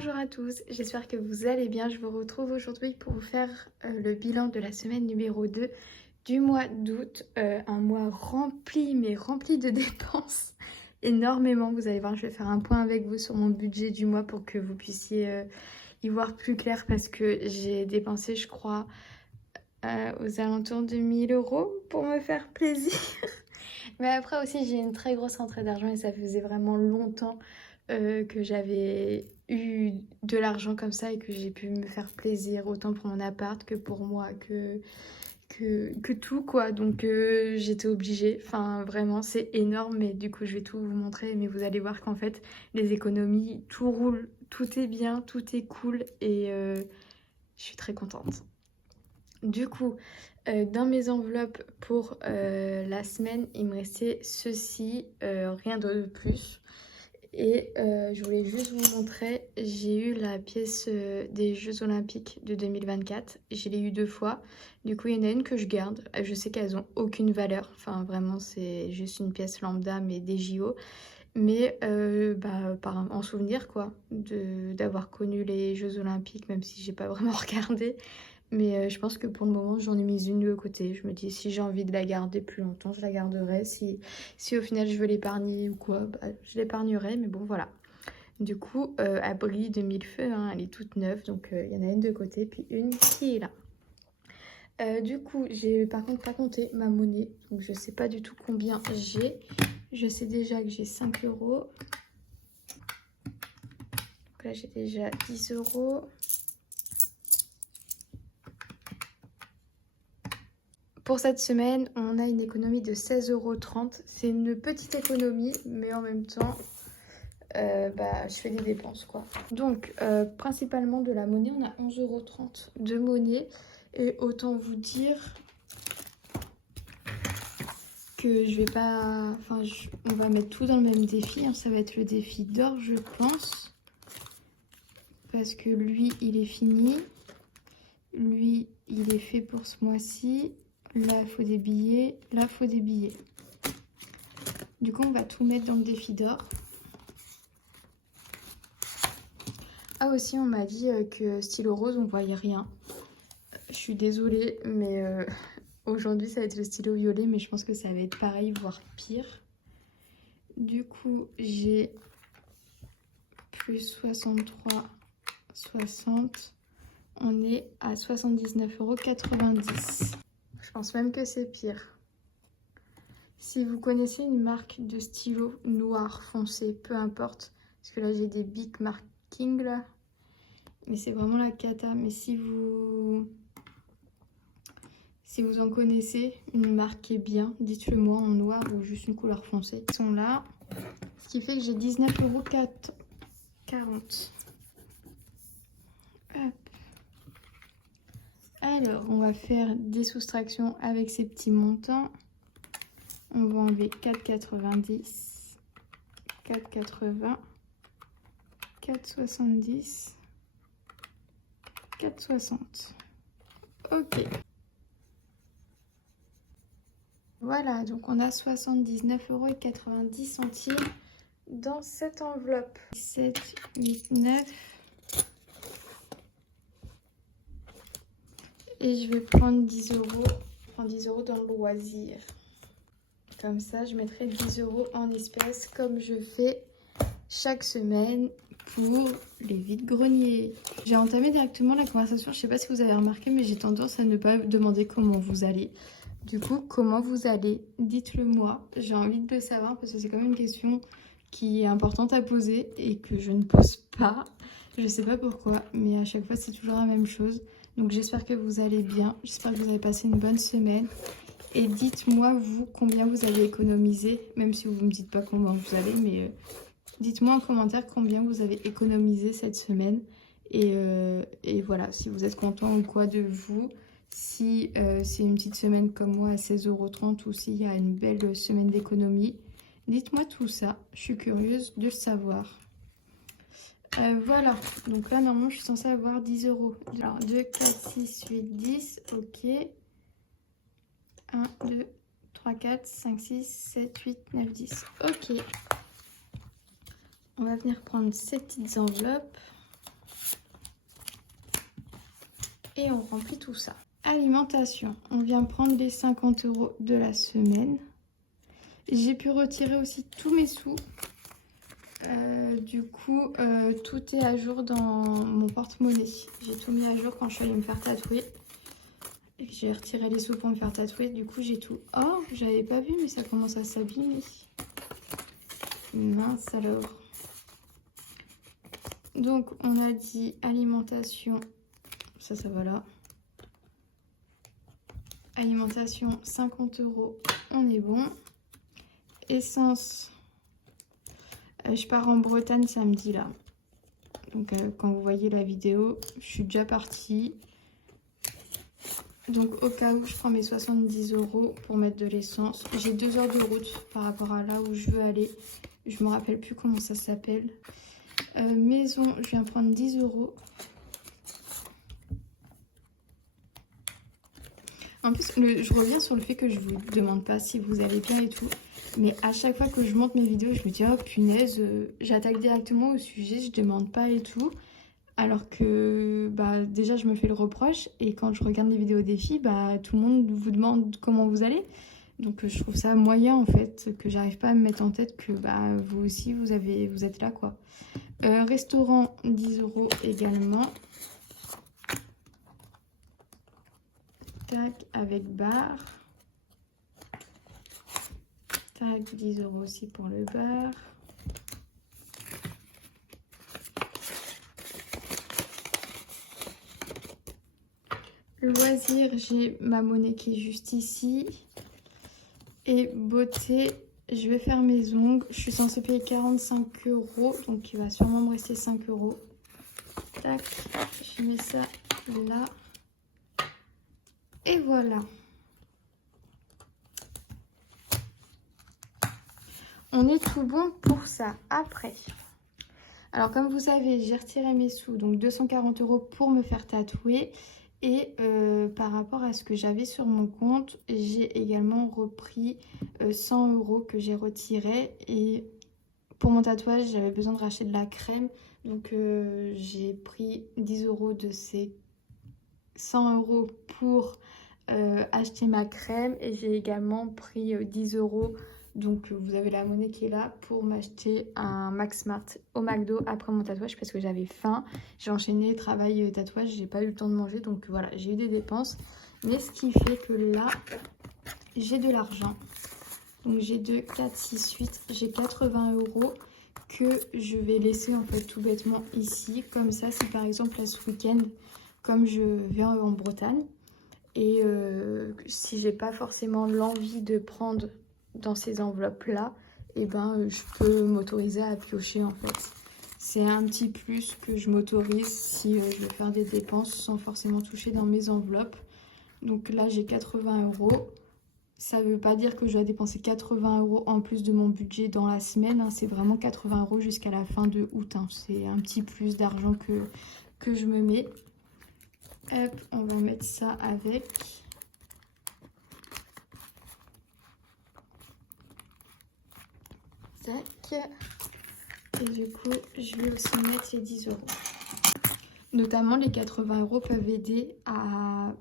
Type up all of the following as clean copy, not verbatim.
Bonjour à tous, j'espère que vous allez bien. Je vous retrouve aujourd'hui pour vous faire le bilan de la semaine numéro 2 du mois d'août. Un mois rempli, mais rempli de dépenses énormément. Vous allez voir, je vais faire un point avec vous sur mon budget du mois pour que vous puissiez y voir plus clair parce que j'ai dépensé, je crois, aux alentours de 1000 € pour me faire plaisir. Mais après aussi, j'ai une très grosse rentrée d'argent et ça faisait vraiment longtemps que j'avais eu de l'argent comme ça et que j'ai pu me faire plaisir autant pour mon appart que pour moi, que tout quoi. Donc j'étais obligée, enfin vraiment c'est énorme, mais du coup je vais tout vous montrer. Mais vous allez voir qu'en fait les économies, tout roule, tout est bien, tout est cool et je suis très contente. Du coup, dans mes enveloppes pour la semaine, il me restait ceci, rien de plus. Et je voulais juste vous montrer, j'ai eu la pièce des Jeux Olympiques de 2024. Je l'ai eu 2 fois. Du coup, il y en a une que je garde. Je sais qu'elles n'ont aucune valeur. Enfin, vraiment, c'est juste une pièce lambda, mais des JO. Mais en souvenir, quoi, d'avoir connu les Jeux Olympiques, même si j'ai pas vraiment regardé. Mais je pense que pour le moment, j'en ai mis une de côté. Je me dis, si j'ai envie de la garder plus longtemps, je la garderai. Si au final, je veux l'épargner ou quoi, je l'épargnerai. Mais bon, voilà. Du coup, elle brille de mille feux. Hein, elle est toute neuve. Donc, il y en a une de côté, puis une qui est là. Du coup, j'ai par contre pas compté ma monnaie. Donc, je sais pas du tout combien j'ai. Je sais déjà que j'ai 5 €. Donc là, j'ai déjà 10 €. Pour cette semaine, on a une économie de 16,30 €. C'est une petite économie, mais en même temps, je fais des dépenses, quoi. Donc, principalement de la monnaie, on a 11,30 € de monnaie. Et autant vous dire que je vais pas... Enfin, on va mettre tout dans le même défi. Hein. Ça va être le défi d'or, je pense. Parce que lui, il est fini. Lui, il est fait pour ce mois-ci. Là, il faut des billets. Là, il faut des billets. Du coup, on va tout mettre dans le défi d'or. Ah, aussi, on m'a dit que stylo rose, on voyait rien. Je suis désolée, mais aujourd'hui, ça va être le stylo violet. Mais je pense que ça va être pareil, voire pire. Du coup, j'ai plus 63, 60. On est à 79,90 €. Je pense même que c'est pire. Si vous connaissez une marque de stylo noir foncé, peu importe, parce que là j'ai des Bic Marking là, mais c'est vraiment la cata. Mais si vous en connaissez une marque qui est bien, dites-le moi en noir ou juste une couleur foncée. Ils sont là, ce qui fait que j'ai 19,40 €. Hop. Alors, on va faire des soustractions avec ces petits montants. On va enlever 4,90, 4,80, 4,70, 4,60. Ok. Voilà, donc on a 79,90 € dans cette enveloppe. 7, 8, 9. Et je vais prendre 10 €. Je prends 10 € dans le loisir. Comme ça, je mettrai 10 € en espèces comme je fais chaque semaine pour les vides-greniers. J'ai entamé directement la conversation. Je ne sais pas si vous avez remarqué, mais j'ai tendance à ne pas demander comment vous allez. Du coup, comment vous allez? Dites-le moi. J'ai envie de le savoir parce que c'est quand même une question qui est importante à poser et que je ne pose pas. Je ne sais pas pourquoi, mais à chaque fois, c'est toujours la même chose. Donc, j'espère que vous allez bien. J'espère que vous avez passé une bonne semaine. Et dites-moi, vous, combien vous avez économisé, même si vous ne me dites pas comment vous allez, mais dites-moi en commentaire combien vous avez économisé cette semaine. Et voilà, si vous êtes content ou quoi de vous, si c'est une petite semaine comme moi à 16,30 € ou s'il y a une belle semaine d'économie. Dites-moi tout ça, je suis curieuse de le savoir. Voilà, donc là, normalement, je suis censée avoir 10 €. Alors, 2, 4, 6, 8, 10, ok. 1, 2, 3, 4, 5, 6, 7, 8, 9, 10. Ok. On va venir prendre ces petites enveloppes. et on remplit tout ça. Alimentation, on vient prendre les 50 € de la semaine. J'ai pu retirer aussi tous mes sous. Du coup, tout est à jour dans mon porte-monnaie. J'ai tout mis à jour quand je suis allée me faire tatouer. Et j'ai retiré les sous pour me faire tatouer. Du coup, j'ai tout. Oh, j'avais pas vu, mais ça commence à s'abîmer. Mince alors. Donc, on a dit alimentation. Ça va là. Alimentation, 50 €. On est bon. Essence. Je pars en Bretagne samedi là. Donc quand vous voyez la vidéo, je suis déjà partie. Donc au cas où je prends mes 70 € pour mettre de l'essence. J'ai 2 heures de route par rapport à là où je veux aller. Je me rappelle plus comment ça s'appelle. Maison, je viens prendre 10 €. En plus, je reviens sur le fait que je vous demande pas si vous allez bien et tout. Mais à chaque fois que je monte mes vidéos, je me dis, oh punaise, j'attaque directement au sujet, je demande pas et tout. Alors que bah, déjà, je me fais le reproche. Et quand je regarde les vidéos des filles, bah, tout le monde vous demande comment vous allez. Donc je trouve ça moyen en fait, que j'arrive pas à me mettre en tête que bah, vous aussi, vous êtes là quoi. Restaurant, 10 € également. Tac, avec bar. Tac, 10 € aussi pour le bar. Loisir, j'ai ma monnaie qui est juste ici. Et beauté, je vais faire mes ongles. Je suis censée payer 45 €, donc il va sûrement me rester 5 €. Tac, je mets ça là. Et voilà. On est tout bon pour ça. Après, alors comme vous savez, j'ai retiré mes sous, donc 240 € pour me faire tatouer. Et par rapport à ce que j'avais sur mon compte, j'ai également repris 100 € que j'ai retiré. Et pour mon tatouage, j'avais besoin de racheter de la crème. Donc j'ai pris 10 € de ces 100 € pour acheter ma crème. Et j'ai également pris 10 €. Donc vous avez la monnaie qui est là pour m'acheter un Max Mart au McDo après mon tatouage parce que j'avais faim. J'ai enchaîné travail tatouage, j'ai pas eu le temps de manger, donc voilà, j'ai eu des dépenses. Mais ce qui fait que là, j'ai de l'argent. Donc j'ai 2, 4, 6, 8, j'ai 80 € que je vais laisser en fait tout bêtement ici. Comme ça, si par exemple là ce week-end, comme je vais en Bretagne, et si j'ai pas forcément l'envie de prendre dans ces enveloppes là, et ben je peux m'autoriser à piocher en fait. C'est un petit plus que je m'autorise si je veux faire des dépenses sans forcément toucher dans mes enveloppes. Donc là j'ai 80 €. Ça veut pas dire que je dois dépenser 80 € en plus de mon budget dans la semaine, hein. C'est vraiment 80 € jusqu'à la fin de août, hein. C'est un petit plus d'argent que je me mets. Hop, on va mettre ça avec. Tac. Et du coup, je vais aussi mettre les 10 €. Notamment, les 80 € peuvent aider à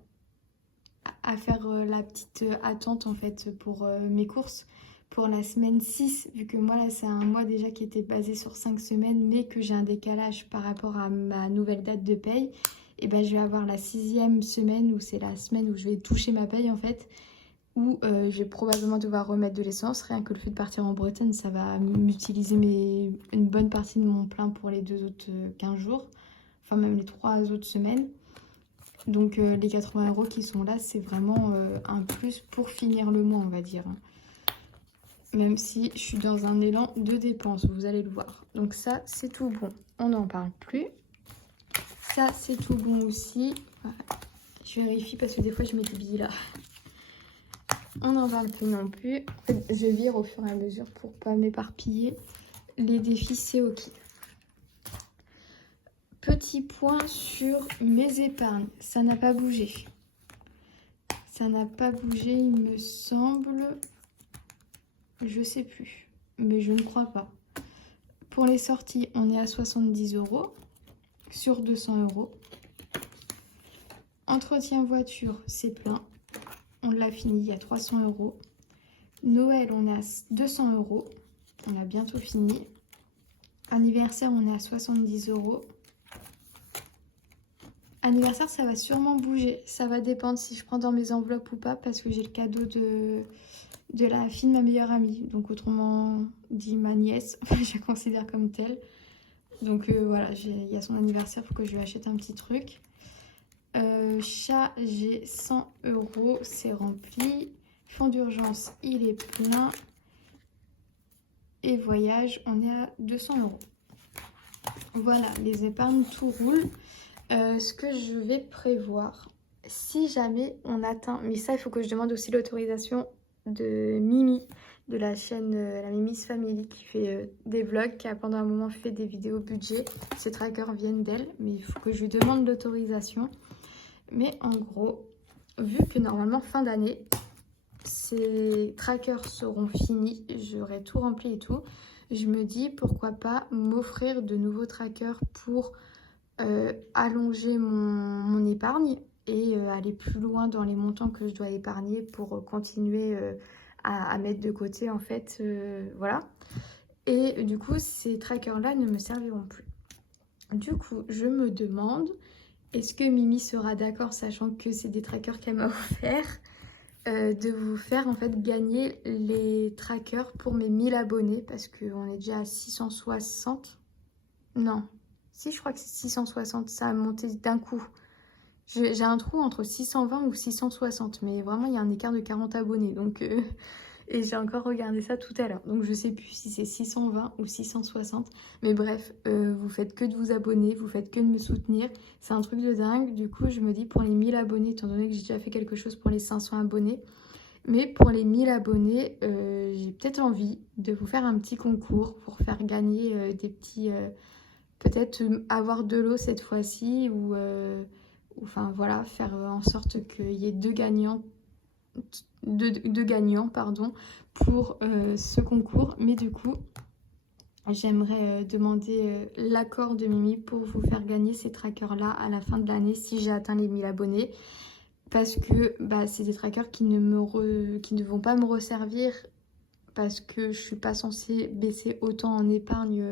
faire la petite attente en fait pour mes courses pour la semaine 6. Vu que moi, là, c'est un mois déjà qui était basé sur 5 semaines, mais que j'ai un décalage par rapport à ma nouvelle date de paye. Et ben, je vais avoir la 6e semaine où c'est la semaine où je vais toucher ma paye en fait. Où je vais probablement devoir remettre de l'essence. Rien que le fait de partir en Bretagne, ça va m'utiliser une bonne partie de mon plein pour les 2 autres 15 jours. Enfin, même les 3 autres semaines. Donc les 80 € qui sont là, c'est vraiment un plus pour finir le mois, on va dire. Même si je suis dans un élan de dépenses, vous allez le voir. Donc ça, c'est tout bon. On n'en parle plus. Ça, c'est tout bon aussi. Voilà. Je vérifie parce que des fois, je mets des billes là. On n'en parle plus non plus. En fait, je vire au fur et à mesure pour pas m'éparpiller. Les défis, c'est ok. Petit point sur mes épargnes. Ça n'a pas bougé. Ça n'a pas bougé, il me semble. Je sais plus. Mais je ne crois pas. Pour les sorties, on est à 70 € sur 200 €. Entretien voiture, c'est plein. On l'a fini, il y a 300 €. Noël, on est à 200 €. On a bientôt fini. Anniversaire, on est à 70 €. Anniversaire, ça va sûrement bouger. Ça va dépendre si je prends dans mes enveloppes ou pas parce que j'ai le cadeau de la fille de ma meilleure amie. Donc autrement dit ma nièce, je la considère comme telle. Donc voilà, il y a son anniversaire, il faut que je lui achète un petit truc. Chat, j'ai 100 €, c'est rempli. Fonds d'urgence, il est plein. Et voyage, on est à 200 €. Voilà, les épargnes, tout roule. Ce que je vais prévoir, si jamais on atteint, mais ça il faut que je demande aussi l'autorisation de Mimi, de la chaîne la Mimi's Family qui fait des vlogs, qui a pendant un moment fait des vidéos budget. Ces trackers viennent d'elle, mais il faut que je lui demande l'autorisation. Mais en gros, vu que normalement fin d'année, ces trackers seront finis, j'aurai tout rempli et tout, je me dis pourquoi pas m'offrir de nouveaux trackers pour allonger mon épargne et aller plus loin dans les montants que je dois épargner pour continuer à mettre de côté en fait, voilà. Et du coup, ces trackers-là ne me serviront plus. Du coup, je me demande, est-ce que Mimi sera d'accord, sachant que c'est des trackers qu'elle m'a offert, de vous faire en fait gagner les trackers pour mes 1000 abonnés, parce qu'on est déjà à 660. Non. Si, je crois que c'est 660, ça a monté d'un coup. J'ai un trou entre 620 ou 660, mais vraiment il y a un écart de 40 abonnés. Donc, et j'ai encore regardé ça tout à l'heure. Donc je sais plus si c'est 620 ou 660. Mais bref, vous faites que de vous abonner, vous faites que de me soutenir. C'est un truc de dingue. Du coup, je me dis pour les 1000 abonnés, étant donné que j'ai déjà fait quelque chose pour les 500 abonnés, mais pour les 1000 abonnés, j'ai peut-être envie de vous faire un petit concours pour faire gagner des petits... peut-être avoir de l'eau cette fois-ci ou enfin voilà, faire en sorte qu'il y ait deux gagnants pardon, pour ce concours. Mais du coup, j'aimerais demander l'accord de Mimi pour vous faire gagner ces trackers-là à la fin de l'année si j'ai atteint les 1000 abonnés. Parce que bah, c'est des trackers qui ne vont pas me resservir parce que je suis pas censée baisser autant en épargne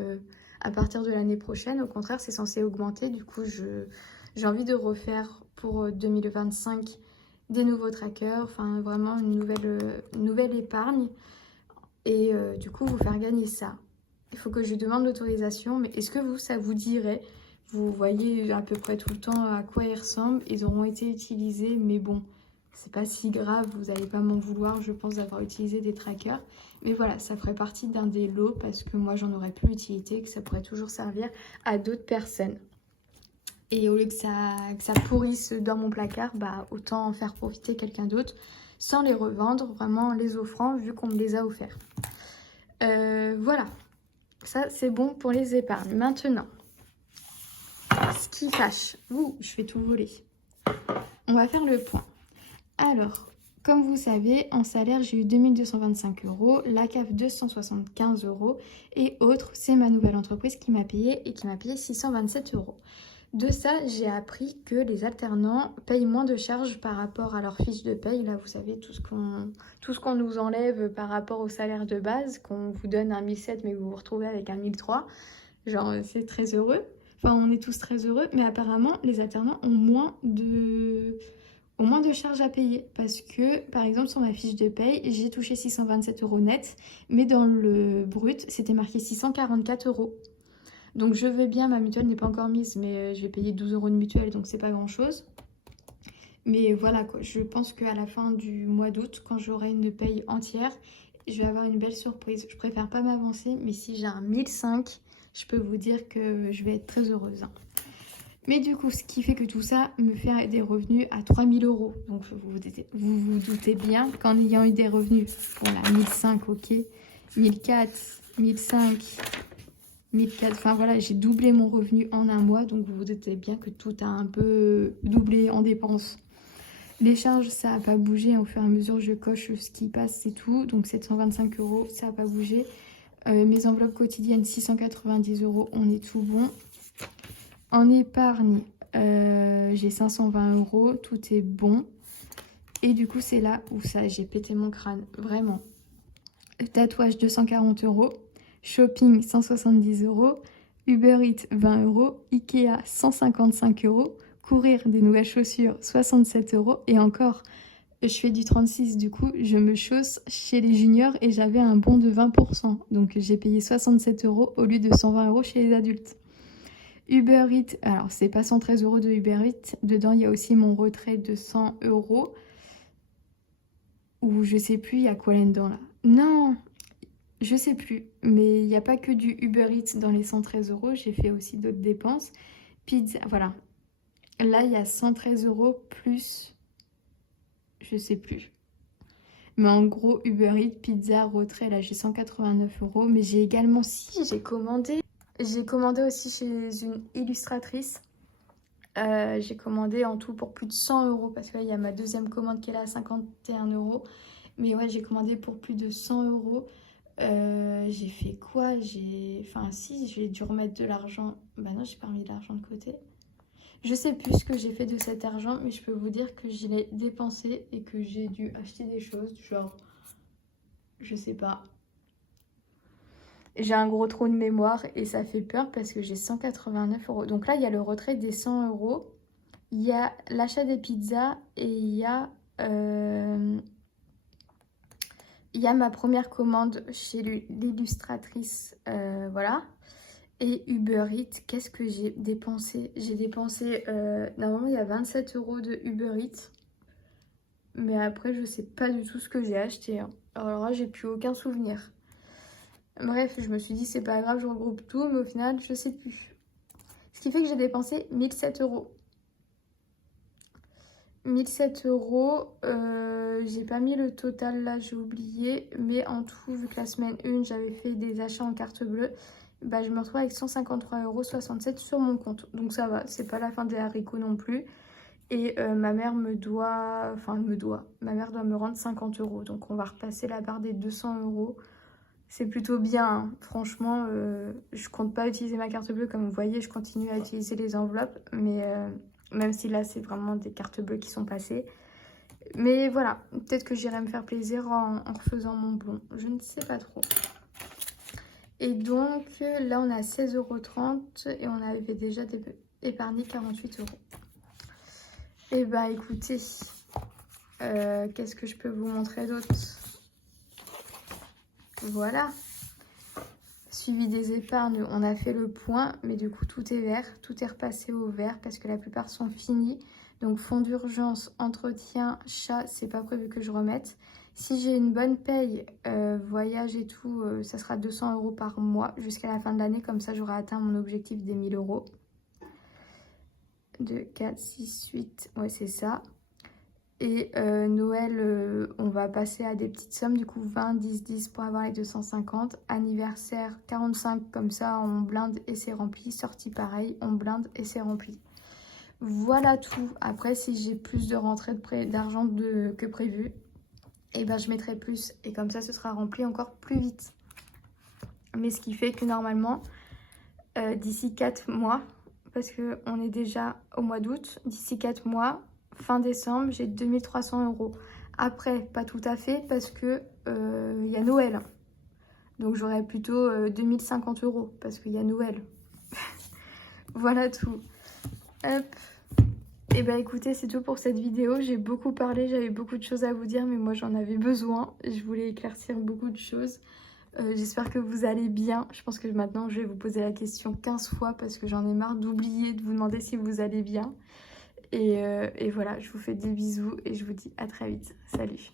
à partir de l'année prochaine. Au contraire, c'est censé augmenter. Du coup, j'ai envie de refaire pour 2025 des nouveaux trackers, enfin vraiment une nouvelle épargne. Et du coup, vous faire gagner ça. Il faut que je demande l'autorisation, mais est-ce que vous, ça vous dirait? Vous voyez à peu près tout le temps à quoi ils ressemblent. Ils auront été utilisés, mais bon, c'est pas si grave. Vous n'allez pas m'en vouloir, je pense, d'avoir utilisé des trackers. Mais voilà, ça ferait partie d'un des lots parce que moi, j'en aurais plus utilité, que ça pourrait toujours servir à d'autres personnes. Et au lieu que ça pourrisse dans mon placard, bah, autant en faire profiter quelqu'un d'autre sans les revendre, vraiment en les offrant vu qu'on me les a offerts. Voilà, ça c'est bon pour les épargnes. Maintenant, ce qui fâche, je fais tout voler. On va faire le point. Alors, comme vous savez, en salaire, j'ai eu 2225 €, la CAF 275 € et autres, c'est ma nouvelle entreprise qui m'a payé et qui m'a payé 627 €. De ça, j'ai appris que les alternants payent moins de charges par rapport à leur fiche de paye. Là, vous savez, tout ce qu'on nous enlève par rapport au salaire de base, qu'on vous donne un 1007 mais vous vous retrouvez avec un 1003. Genre, c'est très heureux. Enfin, on est tous très heureux, mais apparemment, les alternants ont moins de charges à payer. Parce que, par exemple, sur ma fiche de paye, j'ai touché 627 € net, mais dans le brut, c'était marqué 644 €. Donc je vais bien, ma mutuelle n'est pas encore mise, mais je vais payer 12 € de mutuelle, donc c'est pas grand chose. Mais voilà quoi, je pense qu'à la fin du mois d'août, quand j'aurai une paye entière, je vais avoir une belle surprise. Je préfère pas m'avancer, mais si j'ai un 1005, je peux vous dire que je vais être très heureuse. Mais du coup, ce qui fait que tout ça me fait des revenus à 3000 €. Donc vous vous doutez bien qu'en ayant eu des revenus pour la 1005, ok, 1004, 1005... 1004, enfin voilà, j'ai doublé mon revenu en un mois, donc vous vous doutez bien que tout a un peu doublé en dépenses. Les charges, ça n'a pas bougé, au fur et à mesure je coche ce qui passe, c'est tout. Donc 725 €, ça n'a pas bougé. Mes enveloppes quotidiennes, 690 €, on est tout bon. En épargne, J'ai 520 €, tout est bon. Et du coup, c'est là où ça, j'ai pété mon crâne, vraiment. Tatouage 240 €, shopping 170 €, Uber Eats 20 €, Ikea 155 €, courir des nouvelles chaussures 67 € et encore, je fais du 36, du coup je me chausse chez les juniors et j'avais un bon de 20%, donc j'ai payé 67 € au lieu de 120 € chez les adultes. Uber Eats, alors c'est pas 113 € de Uber Eats, dedans il y a aussi mon retrait de 100 €, ou je sais plus il y a quoi là-dedans là. Non, je sais plus, mais il n'y a pas que du Uber Eats dans les 113 €, j'ai fait aussi d'autres dépenses. Pizza, voilà. Là, il y a 113 € plus, je sais plus. Mais en gros, Uber Eats, pizza, retrait, là, j'ai 189 €. Mais j'ai également, si, j'ai commandé. J'ai commandé aussi chez une illustratrice. J'ai commandé en tout pour plus de 100 € parce que là, il y a ma deuxième commande qui est là à 51 €. Mais ouais, j'ai commandé pour plus de 100 €. J'ai fait quoi? Enfin si, j'ai dû remettre de l'argent. Bah non, j'ai pas remis de l'argent de côté. Je sais plus ce que j'ai fait de cet argent, mais je peux vous dire que je l'ai dépensé et que j'ai dû acheter des choses, genre, je sais pas. J'ai un gros trou de mémoire et ça fait peur parce que j'ai 189 €. Donc là, il y a le retrait des 100 €. Il y a l'achat des pizzas et il y a ma première commande chez l'illustratrice, voilà. Et Uber Eats, qu'est-ce que j'ai dépensé? J'ai dépensé, normalement il y a 27 € de Uber Eats. Mais après, je sais pas du tout ce que j'ai acheté, hein. Alors là, j'ai plus aucun souvenir. Bref, je me suis dit, c'est pas grave, je regroupe tout, mais au final, je sais plus. Ce qui fait que j'ai dépensé 1007 €. 1007 €, j'ai pas mis le total là, j'ai oublié, mais en tout, vu que la semaine 1, j'avais fait des achats en carte bleue, bah, je me retrouve avec 153,67 € sur mon compte. Donc ça va, c'est pas la fin des haricots non plus. Et ma mère ma mère doit me rendre 50 €. Donc on va repasser la barre des 200 €. C'est plutôt bien, hein. Franchement, je compte pas utiliser ma carte bleue. Comme vous voyez, je continue à utiliser les enveloppes. Mais même si là, c'est vraiment des cartes bleues qui sont passées. Mais voilà, peut-être que j'irai me faire plaisir en refaisant mon bon. Je ne sais pas trop. Et donc, là, on a 16,30 € et on avait déjà épargné 48 €. Et bah écoutez, qu'est-ce que je peux vous montrer d'autre? Voilà. Suivi des épargnes, on a fait le point, mais du coup tout est vert, tout est repassé au vert parce que la plupart sont finis. Donc fonds d'urgence, entretien, chat, c'est pas prévu que je remette. Si j'ai une bonne paye, voyage et tout, ça sera 200 € par mois jusqu'à la fin de l'année, comme ça j'aurai atteint mon objectif des 1000 €. 2, 4, 6, 8, ouais c'est ça. Et Noël, on va passer à des petites sommes, du coup 20, 10, 10 pour avoir les 250. Anniversaire, 45, comme ça on blinde et c'est rempli. Sortie pareil, on blinde et c'est rempli. Voilà tout. Après, si j'ai plus de rentrée d'argent que prévu, et ben je mettrai plus. Et comme ça, ce sera rempli encore plus vite. Mais ce qui fait que normalement, d'ici 4 mois, parce qu'on est déjà au mois d'août, d'ici 4 mois, fin décembre, j'ai 2300 €. Après, pas tout à fait parce que y a Noël. Donc j'aurai plutôt 2050 € parce qu'il y a Noël. Voilà tout. Hop. Et bah écoutez, c'est tout pour cette vidéo. J'ai beaucoup parlé, j'avais beaucoup de choses à vous dire, mais moi j'en avais besoin. Je voulais éclaircir beaucoup de choses. J'espère que vous allez bien. Je pense que maintenant je vais vous poser la question 15 fois parce que j'en ai marre d'oublier de vous demander si vous allez bien. Et voilà, je vous fais des bisous et je vous dis à très vite. Salut!